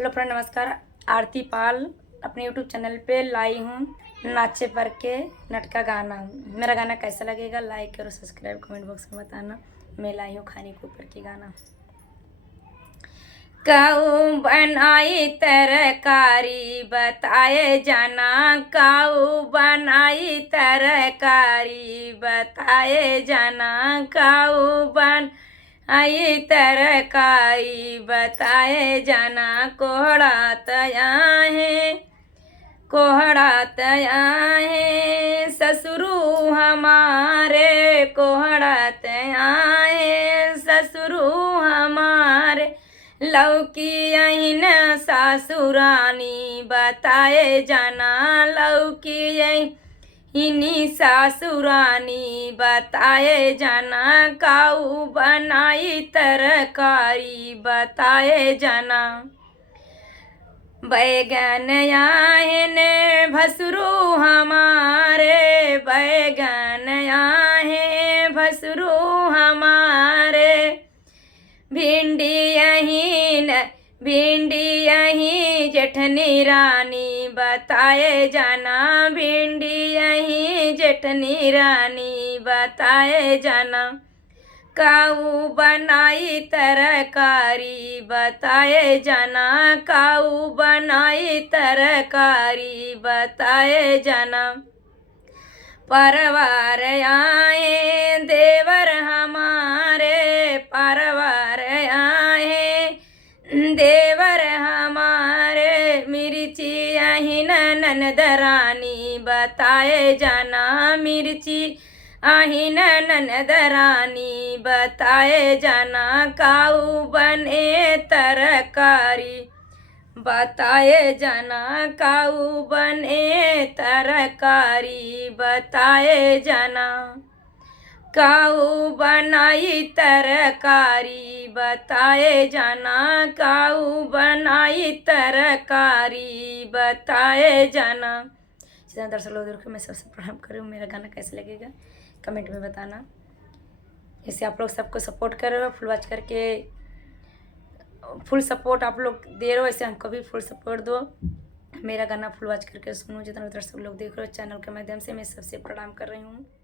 Hello friend, नमस्कार। आरती पाल अपने YouTube channel पे लाई हूँ नाचे पर के नटका गाना। मेरा गाना कैसा लगेगा लाइक करो, सब्सक्राइब, कमेंट बॉक्स में बताना। मैं लाई हूँ खाने के ऊपर के गाना। काऊ बनाई तरकारी बताए जाना, काऊ बनाई तरकारी बताए जाना, काऊ बन आई तरकारी बताए जाना। कोहड़ा तया है, कोहड़ा तया है ससुरु हमारे, कोहड़ा तया है ससुरु हमारे। लौकी अहिन सासुरानी बताए जाना, लौकी इन्हीं सासुरानी बताए जाना। काऊ बनाई तरकारी बताए जाना। बैगन आए ने भसुरु हमारे, बैगन आए भसुरु हमारे। भिंडी यही जेठनी रानी बताए जाना, भिंडी यही जेठनी रानी बताए जाना। काऊ बनाई तरकारी बताए जाना, काऊ बनाई तरकारी बताए जाना। परवार आए देवर हमारे, परवार आए देवर हमारे। मिर्ची अहिन ननदरानी बताए जाना, मिर्ची अहिन ननदरानी बताए जाना। काऊ बने तरकारी बताए जाना, काऊ बने तरकारी बताए जाना। काऊ बनाई तरकारी बताए जाना, काऊ बनाई तरकारी बताए जाना। जितना दर्शक लोग देखो, मैं सबसे प्रणाम करूँ। मेरा गाना कैसे लगेगा कमेंट में बताना। जैसे आप लोग सबको सपोर्ट कर रहे हो, फुल वॉच करके फुल सपोर्ट आप लोग दे रहे हो, ऐसे हमको भी फुल सपोर्ट दो। मेरा गाना फुल वॉच करके सुनो। जितना दर्शक लोग देख रहे हो चैनल के माध्यम से, मैं सबसे प्रणाम कर रही हूँ।